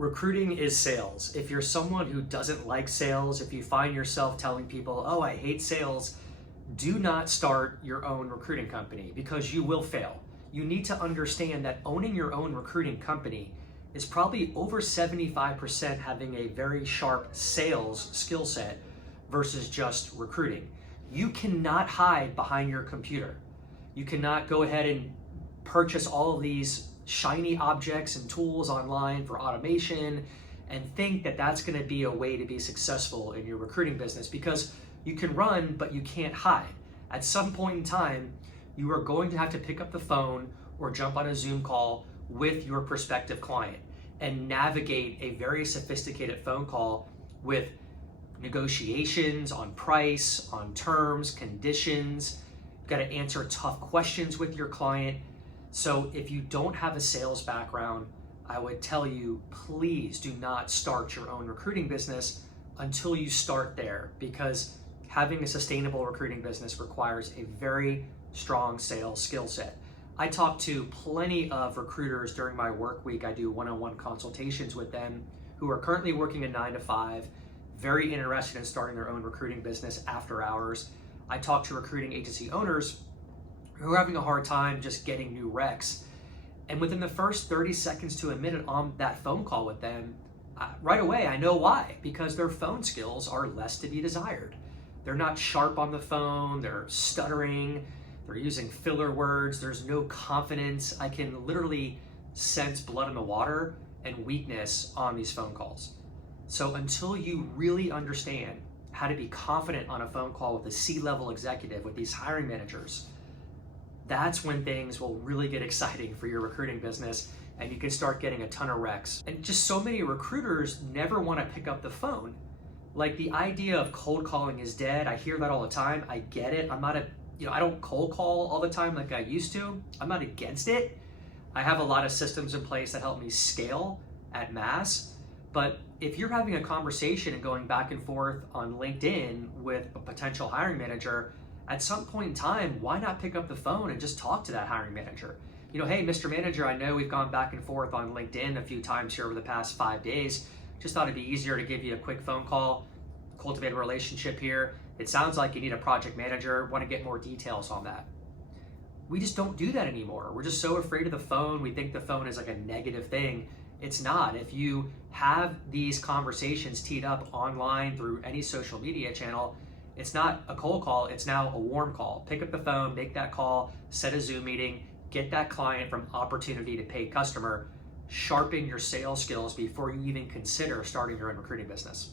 Recruiting is sales. If you're someone who doesn't like sales, if you find yourself telling people, oh, I hate sales, do not start your own recruiting company because you will fail. You need to understand that owning your own recruiting company is probably over 75% having a very sharp sales skill set versus just recruiting. You cannot hide behind your computer. You cannot go ahead and purchase all of these shiny objects and tools online for automation and think that that's going to be a way to be successful in your recruiting business, because you can run, but you can't hide. At some point in time, you are going to have to pick up the phone or jump on a Zoom call with your prospective client and navigate a very sophisticated phone call with negotiations on price, on terms, conditions. You've got to answer tough questions with your client. So if you don't have a sales background, I would tell you, please do not start your own recruiting business until you start there, because having a sustainable recruiting business requires a very strong sales skill set. I talk to plenty of recruiters during my work week. I do one-on-one consultations with them who are currently working a 9 to 5, very interested in starting their own recruiting business after hours. I talk to recruiting agency owners who are having a hard time just getting new recs. And within the first 30 seconds to a minute on that phone call with them, right away I know why, because their phone skills are less to be desired. They're not sharp on the phone, they're stuttering, they're using filler words, there's no confidence. I can literally sense blood in the water and weakness on these phone calls. So until you really understand how to be confident on a phone call with a C-level executive, with these hiring managers, that's when things will really get exciting for your recruiting business and you can start getting a ton of recs. And just so many recruiters never want to pick up the phone. Like, the idea of cold calling is dead. I hear that all the time. I get it. I don't cold call all the time like I used to. I'm not against it. I have a lot of systems in place that help me scale at mass. But if you're having a conversation and going back and forth on LinkedIn with a potential hiring manager, at some point in time, why not pick up the phone and just talk to that hiring manager? Hey, Mr. Manager, I know we've gone back and forth on LinkedIn a few times here over the past 5 days. Just thought it'd be easier to give you a quick phone call, cultivate a relationship here. It sounds like you need a project manager. Want to get more details on that. We just don't do that anymore. We're just so afraid of the phone. We think the phone is like a negative thing. It's not. If you have these conversations teed up online through any social media channel, it's not a cold call, it's now a warm call. Pick up the phone, make that call, set a Zoom meeting, get that client from opportunity to paid customer. Sharpen your sales skills before you even consider starting your own recruiting business.